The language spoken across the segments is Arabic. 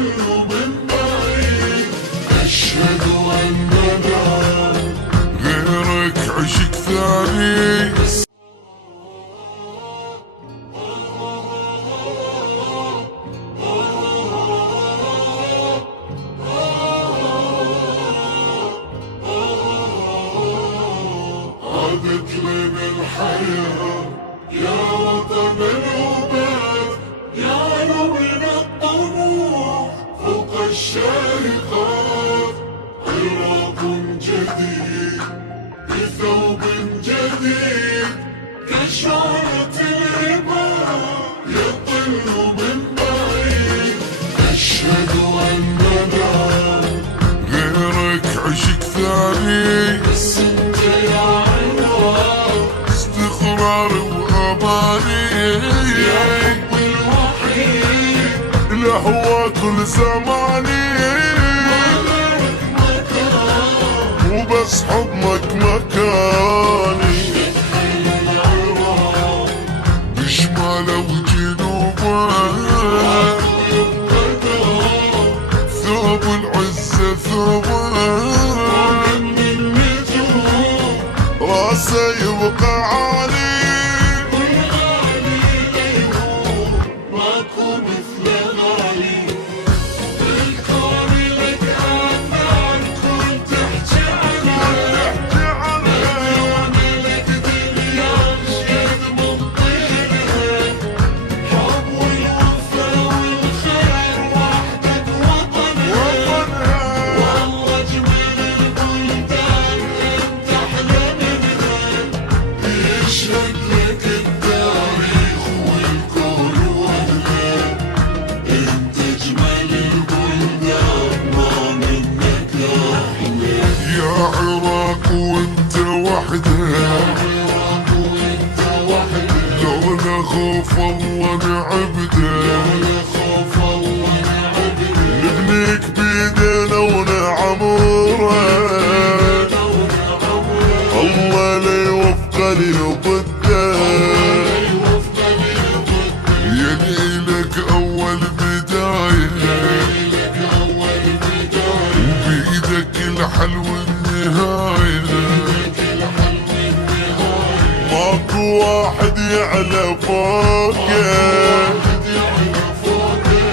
يطل من بعيد. أشهد أننا غيرك عشق ثاني. عادت لنا الحياة يا وطن الأبد، يا من الطموح فوق الشاهقات. عراق جديد بثوب جديد كشعلة العمار يطل من بعيد. أشهد أننا غيرك عشق ثاني. بس انت يا عراق استقرار وأماني، يا حبي الوحيد لهواك كل زماني. وبس حضنك مكاني. بشماله وجنوبه ثوب العزة ثوبه. راسه يبقى عالي والغالي ليهون ماكو مثل غالي. الكون لك آثار كل تحكي عنها، مليون لك دنيا شيد من طينها. حب والوفا والخير وحدك وطنها، والله اجمل البلدان انت احلى منها. يشهد لك التاريخ والكون واهله، انت اجمل البلدان ما منك احلى. يا عراق وانت وحدك، لولا خوف الله نعبده، نبنيك بيدنا ونعمره. الله لا يوفق لي ضده، يلي لك أول بداية وبإيدك الحل والنهاية. ماكو واحد يعلى فوقك،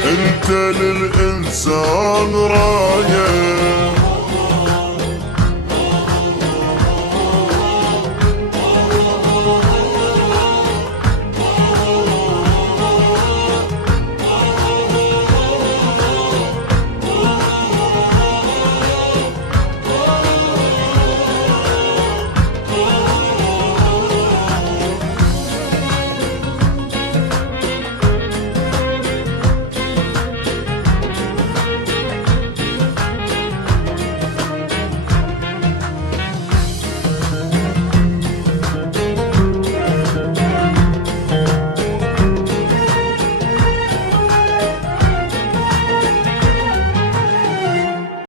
انت للإنسان راية.